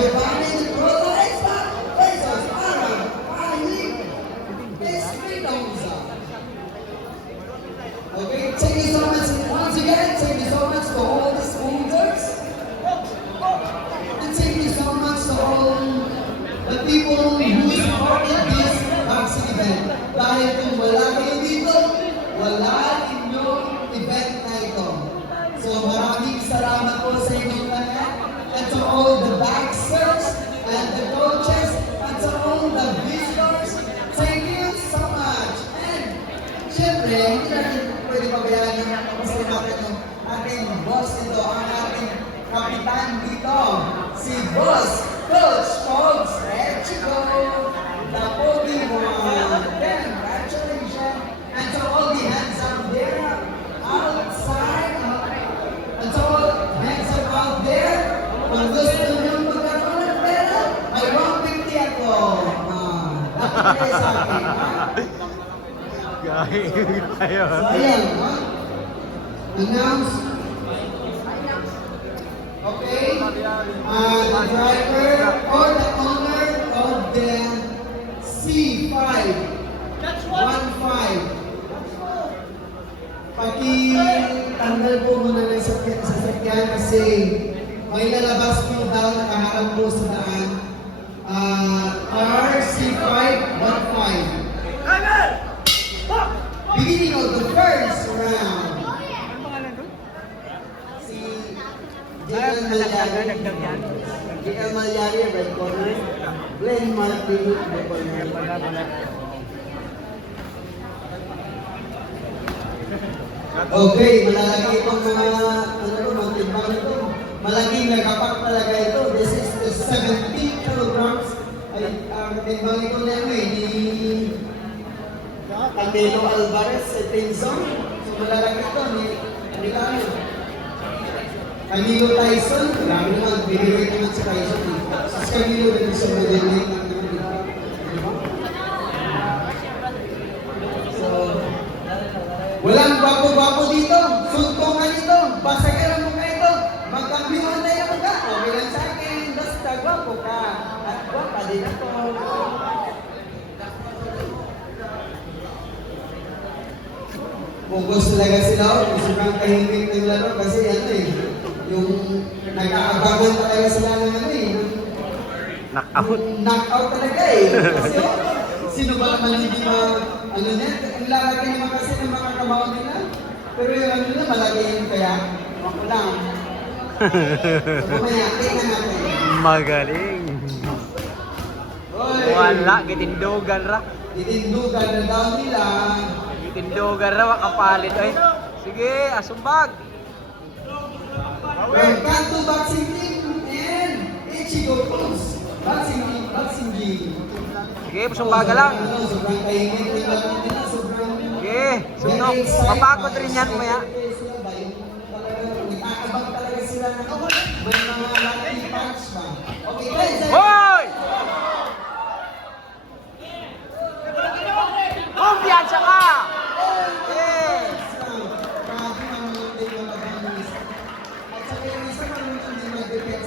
Giovanni de Rosa Extra versus Aaron Ali Espinosa. Okay, thank you so much once again. Thank you so much to all the sponsors. And thank you so much to all the people who supported this boxing event. Dahil kung wala kayo dito, wala inyong event na ito. So maraming salamat po sa inyong lahat. And to all the boxers and the coaches and to all the visitors, thank you so much. And syempre, hindi natin pwede pabayaan yung pasalamat ng ating boss dito, ang ating kapitan dito, si Boss Coach Pogs Rechico, the Pokemon. Congratulations. And to all the hands out there, outside, and to all hands out there, kung gusto nyo magkaroon ng pera, may 150 ako. Dapat kayo sa akin, ha? Kayo. So, ayan, ha? Announce. Okay? The driver or the owner of the C5 1.5. Paki-tanggal po muna ng sasakyan kasi may lalabas po daw nakaharap po sa daan. RC5 1.5. Beginning of the first round. Si JL Malyari. JL Malyari, right corner. Glenn Martin, right corner. Okay, malalaki itong mga timbang ito. Malaking nagapak talaga ito. This is the 70 kilograms. Ay, ang timbang ito na ni Canelo Alvarez Tenson. So malalaki ito ni Canelo Tyson. Marami naman, binirate naman si Tyson. Si Canelo din sa model walang gwapo-gwapo dito, suntungan ito, basagin ang mukha ito, magkambihan tayo ang mukha. Okay lang sa akin, basta gwapo ka, at gwapa din ako. Focus talaga sila, sobrang tahimik ng laro kasi ano eh, yung nag-aabangan talaga sila ng ano eh, knockout talaga eh. Kasi sino ba naman hindi ano niya, ang lalaki naman kasi ng mga kamao nila. Pero yung ano nila, malaki yun kaya, ako lang. So mamaya, tingnan natin. Magaling. Oy! Wala, gitindugan ra. Gitindugan na daw nila. Gitindugan ra, makapalit. Ay, sige, asumbag. Welcome to Boxing Team and Ichigo Pulse. Boxing Gym. Sige, pasumbaga lang. Sobrang tahimik ng laro nila, sobrang... Sige, sunok. Mapakot rin yan maya. Nag-aabang talaga sila ng may mga lucky punch ba? Okay, guys! Hoy! Kumpiyansa ka! Yes! Grabe naman yung day na mag-anis. At saka yung isa naman hindi mag-defense.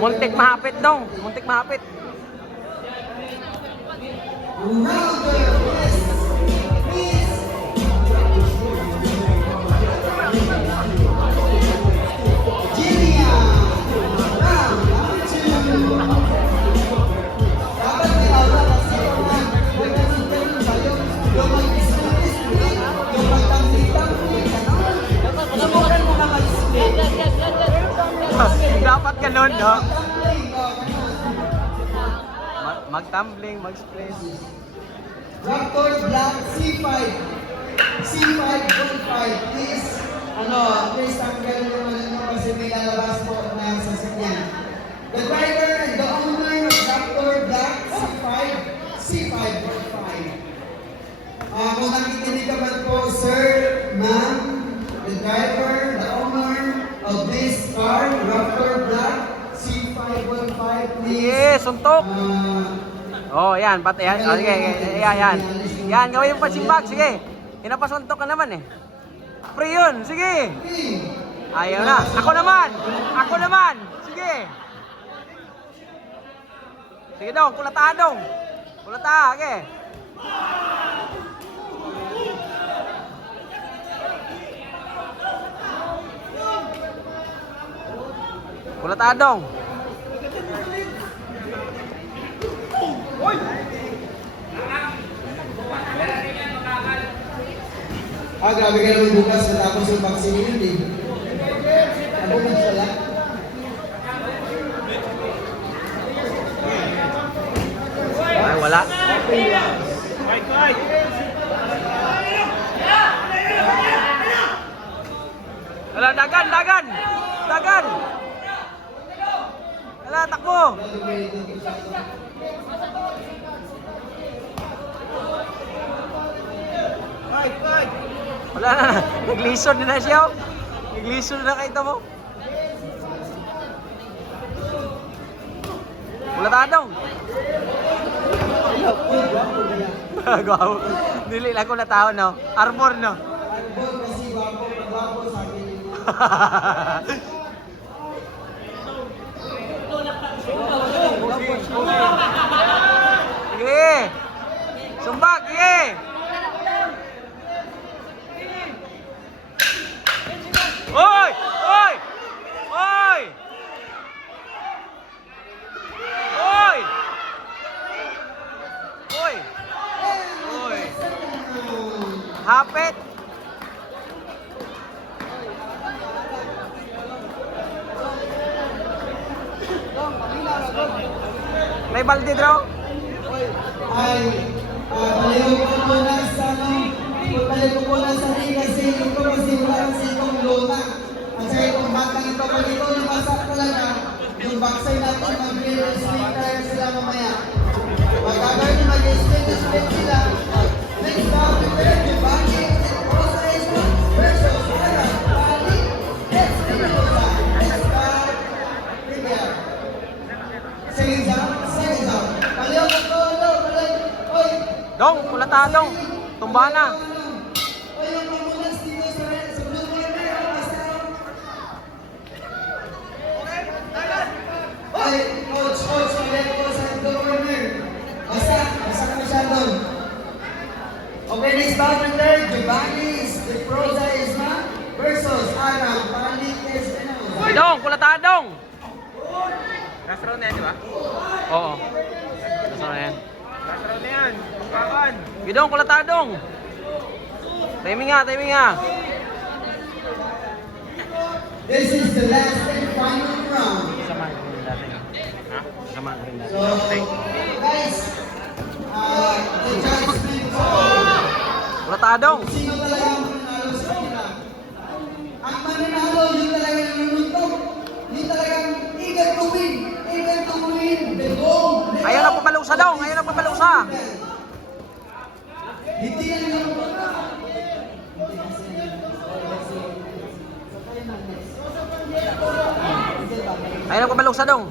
Muntik mahapit dong. Muntik mahapit. Dapat ganun, no? Mag-tumbling, mag-split. Raptor Black C5. C5.5. Please, please tanggal naman ito kasi may lalabas po na sasakyan. The driver and the owner of Raptor Black C5, C5.5. Kung nakikinig ka man po, sir, ma'am, the driver, the owner of this car, Raptor Black C5.5, please. Yes, suntok. Oh, yan, pati yan. Oh, sige, yan. Yan, gawin yung pansimbag, sige. Inapasuntok ka naman eh. Free yun, sige. Ayaw na. Ako naman. Ako naman. Sige. Sige dong, kulatahan dong. Kulatahan, okay. Kulatahan dong. Grabe ka naman bukas natapos yung vaccine yun eh. Ano man pala? Ay, wala. Wala, dagan, dagan. Dagan. Wala, takbo. Wala na. Naglisod na siya. Naglisod na kayo mo. Wala tadong. Gwapo. Dili lang ko na tao, no? Arbor, no? Arbor kasi gwapo sa akin. Sige. Sumbag, sige. Oy! Oy! Oy! Oy! Oy! Oy! Hapit! May balde daw? Ay, palayo ko muna sa palayo ko muna sa kasi ito kasi wala kasi itong lona. At saka itong batang ito, pag ito nabasa talaga, yung baksay natin mag-split tayo sila mamaya. Magkagawin na mag-split sila. Next up, prepare the body and process versus Arab, body, let's Espinosa. Let's start, prepare. Second down, second down. Palayo ko to, palayo. Oy! Dong, kulata dong. Tumba na. Oy, yung pamunas dito sa blue corner, basta. Oy, coach, ulit ko sa blue corner. Basta ko siya doon. Okay, next batter, Giovanni, Proza Isma versus Aram, Palit Espinosa. Hey, dong, kulata dong. Last round na yan, di ba? Oo. Last round na yan. Last round na yan. Kakan. Gidong, kulata dong. Timing nga, timing nga. This is the last and final round. Sama ko rin dati. Ha? Sama ko rin dati. So, guys, the judgment Kulata dong. sino talaga ang mananalo sa kanila? Ang mananalo, yun talaga yung nununtok. Yun talagang eager to win. Eager to win. The goal. Ayaw na papalusa dong. Ayaw na papalusa. Hindi yan yung Ayaw na papalusa dong.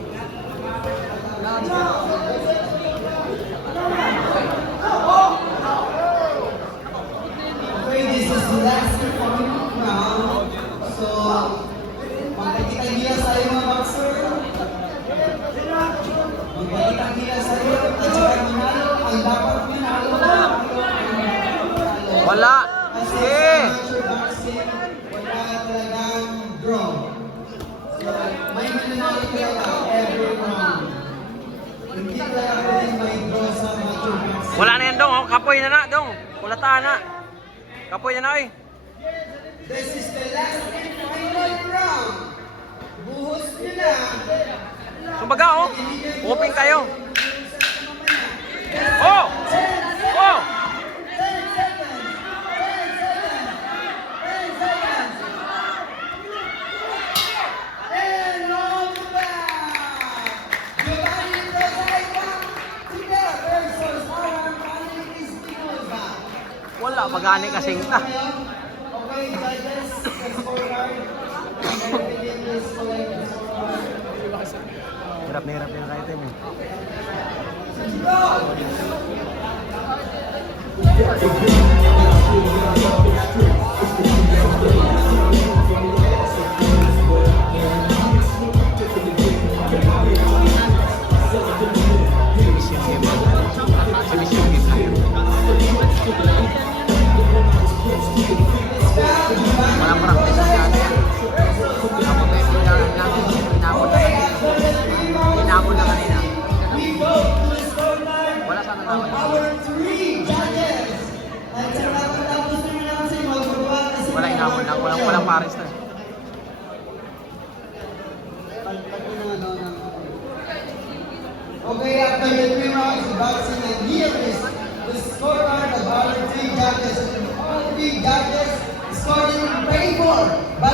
Okay, this is the last and final round. So, magkakita-kita sa iyo mga boxer. Magkakita-kita sa iyo. At saka manalo, ang dapat manalo. Wala. Kasi Sige. amateur boxing, wala talagang draw. So, may mananalo talaga every round. Hindi talaga pwedeng may draw sa amateur boxing. Wala na yan dong. Oh. Kapoy na na dong. Kulata na. Kapoy na na eh. This is the last and final round. Buhos nyo na. Sumbaga oh. Open kayo. Oh! 10 Oh! seconds. 10 seconds. And on the back. Giovanni Rosaiba. Sila versus Aram Palit Espinosa. Wala. Pagani kasing na. Okay, judges, the scorecard. Everything is correct. The scorecard. Hirap na kayo tayo mo. Go! Okay, after the 3 rounds of boxing, and here is the scorecard of our 3 judges. All 3 judges scored in favor by